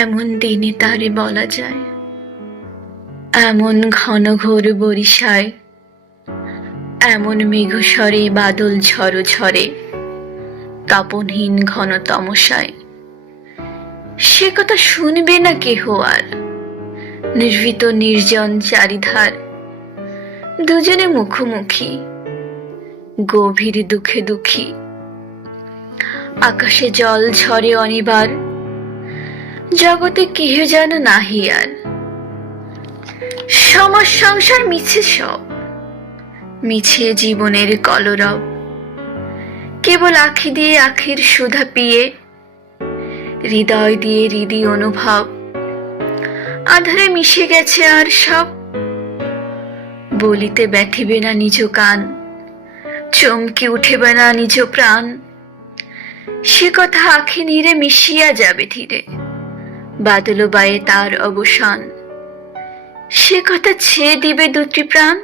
এমন দিনে তারে বলা যায়, এমন ঘন ঘোর বরিশায়, এমন মেঘস্বরে বাদল ঝড় ঝরে, তপনহীন ঘন তমসায়। সে কথা শুনবে না কেহ আর, নির্ভীত নির্জন চারিধার, দুজনে মুখোমুখি, গভীর দুঃখে দুঃখী। আকাশে জল ঝরে অনিবার, জগতে কেহ যেন নাহি আর। সমাজ সংসার মিছে সব, মিছে জীবনের কলরব। কেবল আখি দিয়ে আখির সুধা পিয়ে, হৃদয় দিয়ে হৃদি অনুভব। আধারে মিশে গেছে আর সব, বলিতে ব্যথিবে না নিজ কান, চমকে উঠেবে না নিজ প্রাণ। সে কথা আখি নীরে মিশিয়া যাবে ধীরে, বাদল বায়ে তার অবসান। সে কথা ছেয়ে দিবে দুটি প্রাণ।